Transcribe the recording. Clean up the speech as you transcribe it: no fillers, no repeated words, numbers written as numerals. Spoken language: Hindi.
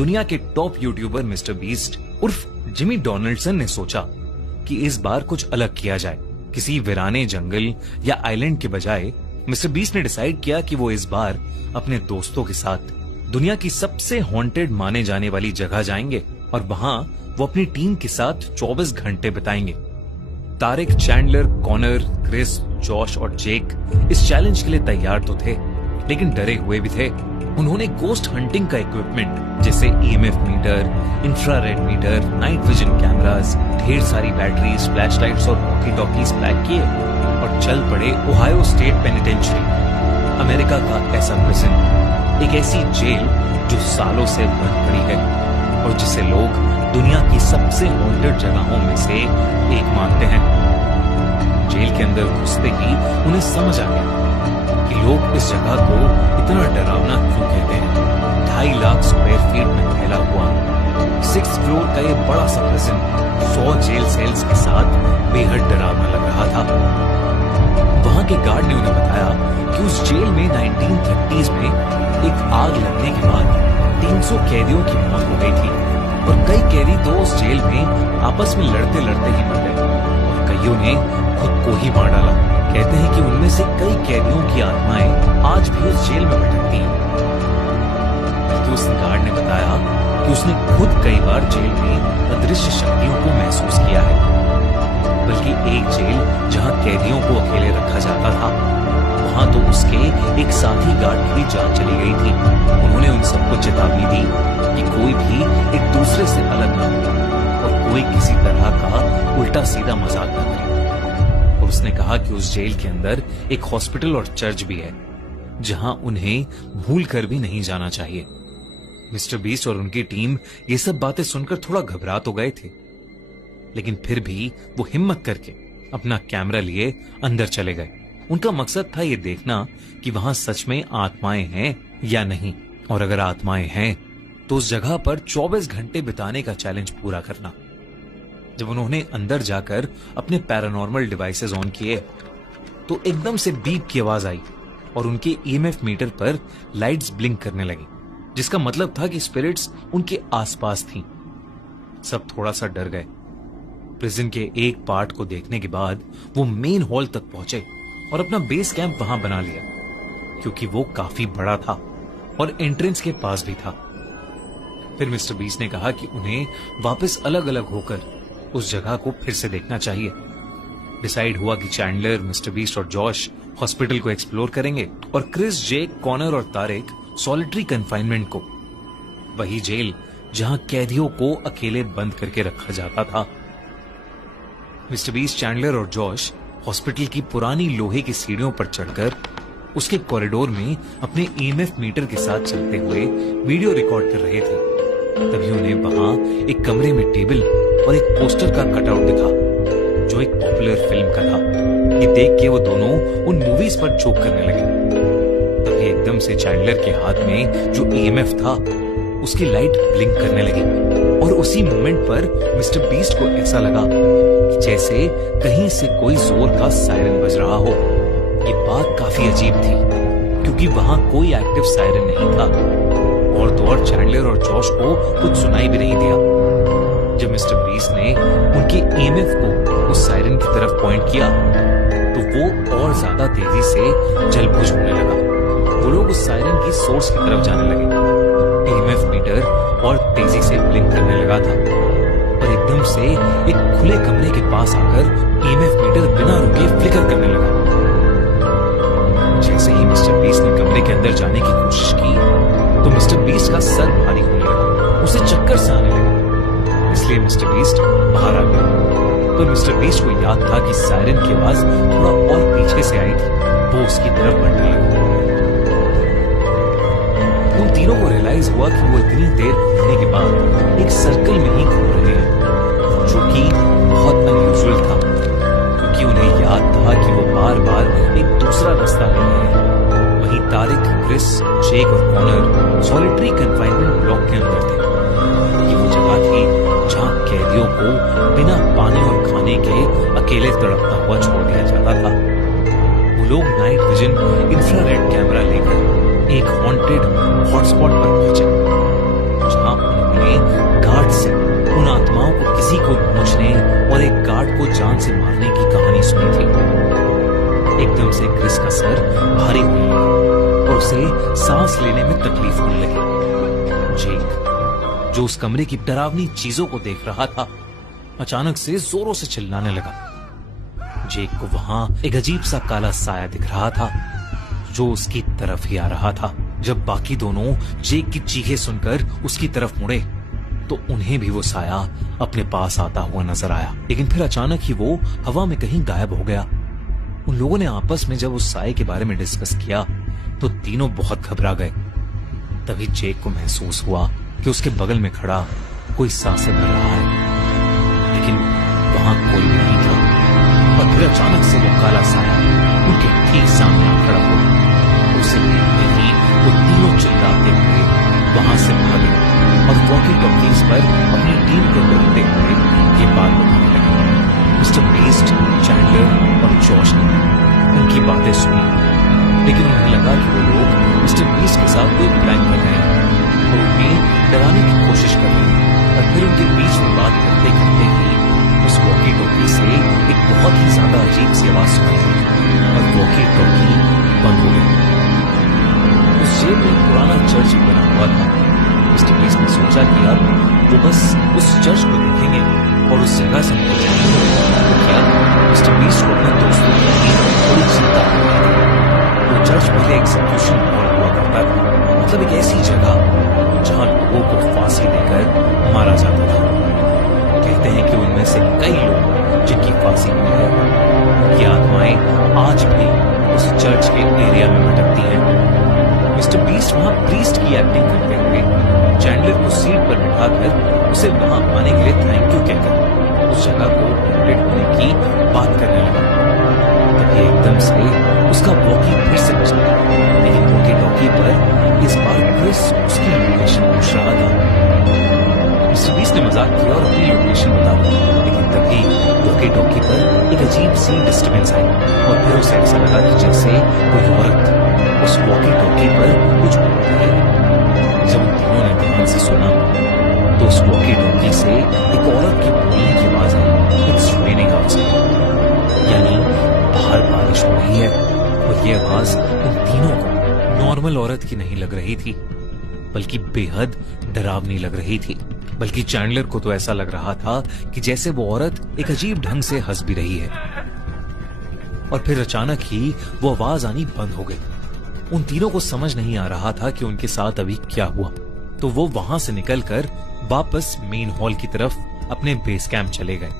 दुनिया के टॉप यूट्यूबर मिस्टर बीस्ट उर्फ जिमी डोनाल्डसन ने सोचा कि इस बार कुछ अलग किया जाए। किसी वीराने जंगल या आइलैंड के बजाय मिस्टर बीस्ट ने डिसाइड किया कि वो इस बार अपने दोस्तों के साथ दुनिया की सबसे हॉन्टेड माने जाने वाली जगह जाएंगे और वहां वो अपनी टीम के साथ 24 घंटे बिताएंगे। Tariq, Chandler, Connor, Chris, Josh और जेक इस चैलेंज के लिए तैयार तो थे, लेकिन डरे हुए भी थे। उन्होंने गोस्ट हंटिंग का इक्विपमेंट जैसे EMF meter, infrared meter, night vision cameras, ढेर सारी बैटरीज, फ्लैशलाइट्स और वॉकी टॉकीज पैक किए और चल पड़े ओहायो स्टेट पेनिटेंशियरी, अमेरिका का ऐसा प्रिजन, एक ऐसी जेल जो सालों से बंद पड़ी है और जिसे लोग दुनिया की सबसे हॉन्टेड जगहों में से एक मानते हैं। जेल के अंदर घुसते ही उन्हें समझ आ गया कि लोग इस जगह को इतना डरावना क्यों कहते हैं। 2.5 लाख स्क्वायर फीट में फैला हुआ 6th फ्लोर का ये बड़ा सा प्रिजन 100 जेल सेल्स के साथ बेहद डरावना लग रहा था। वहां के गार्ड ने उन्हें बताया कि उस जेल में 1930s में एक आग लगने के बाद 300 कैदियों की मौत हो गई थी और कई कैदी तो उस जेल में आपस में लड़ते लड़ते ही मर गए और कईयों ने खुद को ही मार डाला। कहते हैं कि उनमें से कई कैदियों की आत्माएं आज भी उस जेल में भटकती हैं। बल्कि उस गार्ड ने बताया कि उसने खुद कई बार जेल में अदृश्य शक्तियों को महसूस किया है। बल्कि एक जेल जहां कैदियों को अकेले रखा जाता था, वहां तो उसके एक साथी गार्ड की भी जान चली गई थी। उन्होंने उन सबको चेतावनी दी कि कोई भी एक दूसरे से अलग ना हो और कोई किसी तरह का उल्टा सीधा मजाक न करे। और उसने कहा कि उस जेल के अंदर एक हॉस्पिटल और चर्च भी है जहां उन्हें भूल कर भी नहीं जाना चाहिए। मिस्टर बीस्ट और उनकी टीम ये सब बातें सुनकर थोड़ा घबरा तो गए थे, लेकिन फिर भी वो हिम्मत करके अपना कैमरा लिए अंदर चले गए। उनका मकसद था ये देखना कि वहां सच में आत्माएं हैं या नहीं, और अगर आत्माएं हैं तो उस जगह पर 24 घंटे बिताने का चैलेंज पूरा करना। जब उन्होंने अंदर जाकर अपने पैरानॉर्मल डिवाइसेस ऑन किए तो एकदम से बीप की आवाज आई और उनके ईएमएफ मीटर पर लाइट्स ब्लिंक करने लगी, जिसका मतलब था कि स्पिरिट्स उनके आसपास थीं। सब थोड़ा सा डर गए। प्रिजन के एक पार्ट को देखने के बाद वो मेन हॉल तक पहुंचे और अपना बेस कैंप वहां बना लिया, क्योंकि वो काफी बड़ा था और एंट्रेंस के पास भी था। फिर मिस्टर बीस्ट ने कहा कि उन्हें वापस अलग अलग होकर उस जगह को फिर से देखना चाहिए। डिसाइड हुआ कि चैंडलर, मिस्टर बीस्ट और जॉश हॉस्पिटल को एक्सप्लोर करेंगे और क्रिस, जेक, कॉनर और तारिक सॉलिटरी कन्फाइनमेंट को, वही जेल जहां कैदियों को अकेले बंद करके रखा जाता था। मिस्टर बीस्ट, चैंडलर और जॉश हॉस्पिटल की पुरानी लोहे की सीढ़ियों पर चढ़कर उसके कॉरिडोर में अपने ईएमएफ मीटर के साथ चलते हुए वीडियो रिकॉर्ड कर रहे थे। तभी उन्हें वहां एक कमरे में टेबल और एक पोस्टर का कटआउट दिखा जो एक पॉपुलर फिल्म का था। ये देख के वो दोनों उन मूवीज पर जोक करने लगे। तभी एकदम से चैंडलर के हाथ में जो ईएमएफ था उसकी लाइट ब्लिंक करने लगी और उसी मोमेंट पर मिस्टर बीस्ट को ऐसा लगा कि जैसे कहीं से कोई जोर का सायरन बज रहा हो। ये बात काफी अजीब थी क्योंकि वहां कोई एक्टिव सायरन नहीं था और तो और चैंडलर और जॉश को कुछ सुनाई भी नहीं दिया। जब मिस्टर बीस्ट ने उनके ईएमएफ को उस सायरन की तरफ पॉइंट किया तो वो और ज्यादा तेजी से जलबुझ होने लगा। वो लोग उस सायरन की सोर्स की तरफ जाने लगे। ईएमएफ मीटर और तेजी से ब्लिंक करने लगा था और एकदम से एक खुले कमरे के पास आकर ईएमएफ मीटर बिना रुके फ्लिकर करने लगा। जैसे ही मिस्टर बीस्ट ने कमरे के अंदर जाने की कोशिश की तो मिस्टर बीस्ट का सर भारी होने लगा, उसे चक्कर से आने लगे। इसलिए मिस्टर बीस्ट बाहर आ गया। तो मिस्टर बीस्ट को याद था कि सायरन की आवाज थोड़ा और पीछे से आई थी। वो उसकी तरफ बढ़ने लगा। उन तीनों को रियलाइज हुआ कि वो इतनी देर घूमने के बाद एक सर्कल में ही घूम रहे हैं, जो कि बहुत अनयूजुअल था क्योंकि उन्हें याद था कि वो बार बार एक दूसरा रास्ता ले रहे हैं। वहीं तारिक, क्रिस, जेक और कॉनर सॉलिटरी कन्फाइनमेंट ब्लॉक के अंदर थे। ये वो जगह थी जहां कैदियों को बिना पानी और खाने के अकेले तड़पता हुआ छोड़ दिया जाता था। वो लोग नाइट विजन इंफ्रारेड कैमरा लेकर एक हॉन्टेड हॉटस्पॉट पर पहुंचे जहां को जान से मारने की कहानी सुनी थी। एकदम से क्रिस का सर भारी होने लगा और उसे सांस लेने में तकलीफ होने लगी। जेक, जो उस कमरे की डरावनी चीजों को देख रहा था, अचानक से जोरों से चिल्लाने लगा। जेक को वहां एक अजीब सा काला साया दिख रहा था जो उसकी तरफ ही आ रहा था। जब बाकी दोनों जेक की चीखें सुनकर उसकी तरफ मुड़े तो उन्हें भी वो साया अपने पास आता हुआ नजर आया, लेकिन फिर अचानक ही वो हवा में कहीं गायब हो गया। उन लोगों ने आपस में जब उस साये के बारे में डिस्कस किया तो तीनों बहुत घबरा गए। तभी जेक को महसूस हुआ कि उसके बगल में खड़ा कोई सांसें भर रहा है, लेकिन वहां कोई भी नहीं था। और फिर अचानक से वो काला साया उनके ठीक सामने खड़ा हुआ। उसे देखते ही वो तीनों चिल्लाते हुए वहां से भागे और वॉकी टॉकीज पर अपनी टीम को डरते हुए ये बात बताने लगे। मिस्टर बीस्ट, चैंडलर और जॉश ने उनकी बातें सुनी, लेकिन उन्हें लगा कि वो लोग मिस्टर बीस्ट के साथ कोई प्लान कर रहे हैं और उन्हें डराने की कोशिश कर रहे हैं। और फिर उनके बीच में बात करते करते ही उस वॉकी टॉकी से एक बहुत ही ज्यादा अजीब सी आवाज सुनाई दी और वॉकी टॉकी बंद हो गई। उस जेल में एक पुराना चर्च भी बना हुआ था। मिस्टर बीस्ट ने सोचा कि अब वो बस उस चर्च को देखेंगे और उस जगह से निकल जाएंगे। तो क्या मिस्टर बीस्ट को अपने दोस्तों की बड़ी चिंता हो रही थी। वो चर्च पहले एग्जीक्यूशन हॉल हुआ करता था, मतलब एक ऐसी जगह जहां लोगों को फांसी देकर मारा जाता था। कहते हैं कि उनमें से कई लोग जिनकी फांसी हुई है, उनकी आत्माएं आज भी उस चर्च के एरिया में भटकती हैं। मिस्टर बीस्ट वहां प्रीस्ट की एक्टिंग करते हुए चैंडलर को सीट पर बिठाकर उसे वहां आने के लिए थैंक यू कहकर उस जगह को हॉन्टेड होने की बात करने लगा। तभी एकदम से उसका वॉकी फिर से बच गया, लेकिन वॉकी टॉकी पर इस बार क्रिस उसकी लोकेशन पूछ रहा था। मिस्टर बीस्ट ने मजाक किया और अपनी लोकेशन बता दी, लेकिन तभी वॉकी टॉकी पर एक अजीब सी डिस्टर्बेंस आई और फिर उसे ऐसा लगा कि जैसे कोई औरत उस वॉकी टॉकी पर कुछ बोल रही है। जब उन तीनों ने ध्यान से सुना तो उस वॉकी टॉकी से एक औरत की बोलने की आवाज आई, इट्स रेनिंग आउटसाइड, यानी बाहर बारिश हो रही है। और ये आवाज उन तीनों को नॉर्मल औरत की नहीं लग रही थी, बल्कि बेहद डरावनी लग रही थी। बल्कि चैंडलर को तो ऐसा लग रहा था कि जैसे वो औरत एक अजीब ढंग से हंस भी रही है। और फिर अचानक ही वो आवाज आनी बंद हो गई। उन तीनों को समझ नहीं आ रहा था कि उनके साथ अभी क्या हुआ, तो वो वहां से निकलकर वापस मेन हॉल की तरफ अपने बेस कैंप चले गए।